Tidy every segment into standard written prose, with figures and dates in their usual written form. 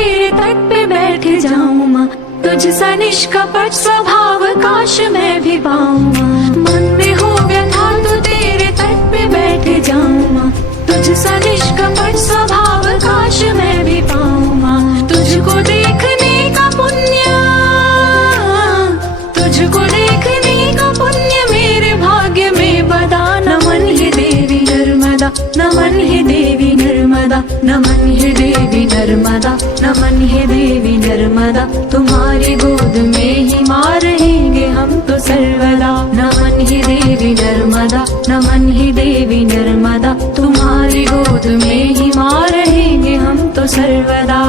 तेरे तट पे बैठ जाऊं माँ, तुझ सा निष्कपट स्वभाव काश मैं भी पाऊं माँ। मन में हो गया था तो तेरे तट पे बैठ जाऊं माँ, तुझ सा निष्कपट स्वभाव काश मैं भी पाऊं माँ। तुझको देखने का पुण्य, तुझको देखने का पुण्य मेरे भाग्य में बदा। नमन हे देवी नर्मदा, नमन हे देवी नर्मदा, नमन हे देवी नर्मदा, नमन हे देवी नर्मदा। तुम्हारी गोद में ही माँ रहेंगे हम तो सर्वदा। नमन हे देवी नर्मदा, नमन हे देवी नर्मदा, तुम्हारी गोद में ही माँ रहेंगे हम तो सर्वदा।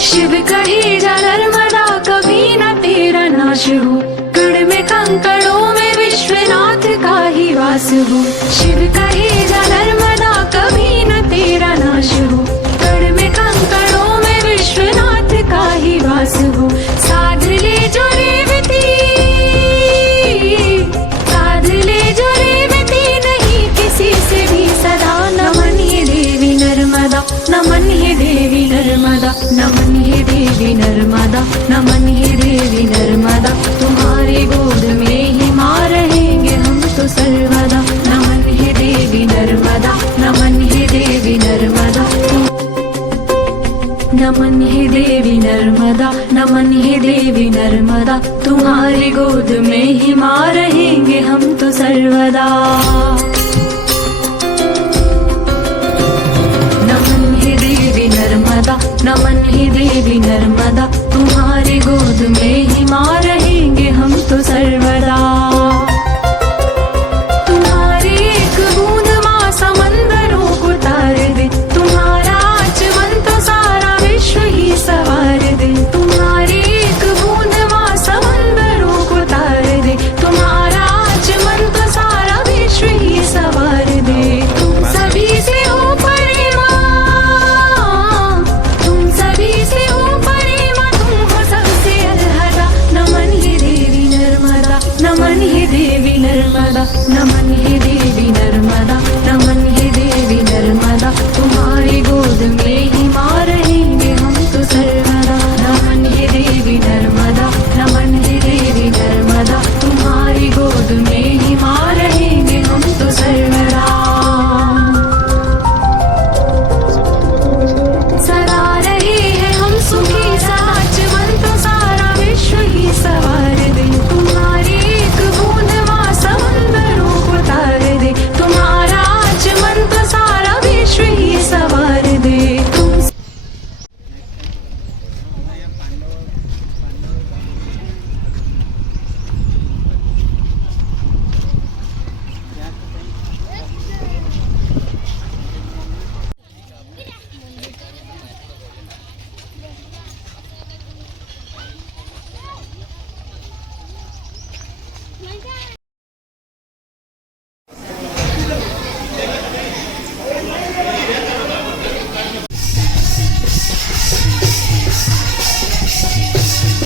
शिव कहे जा नर्मदा कभी न तेरा नाश हो, कण में कंकड़ों में विश्वनाथ का ही वास हो। शिव कहे जा नर्मदा कभी न तेरा नाश हो, कण में कंकड़ों में विश्वनाथ का ही वास हो। साध ले जो रेवती, साध ले जो रेवती, नहीं किसी से भी सदा। नमन हे देवी नर्मदा, नमन हे देवी नर्मदा, नमन हे देवी नर्मदा, नमन हे देवी नर्मदा। तुम्हारी गोद में ही माँ रहेंगे हम तो सर्वदा। नमन हे देवी नर्मदा, नमन हे देवी नर्मदा, नमन हे देवी नर्मदा, नमन हे देवी नर्मदा। तुम्हारी गोद में ही माँ रहेंगे हम तो सर्वदा। नमन हे देवी नर्मदा, नमन हे देवी नर्मदा, तुम्हारी गोद में ही माँ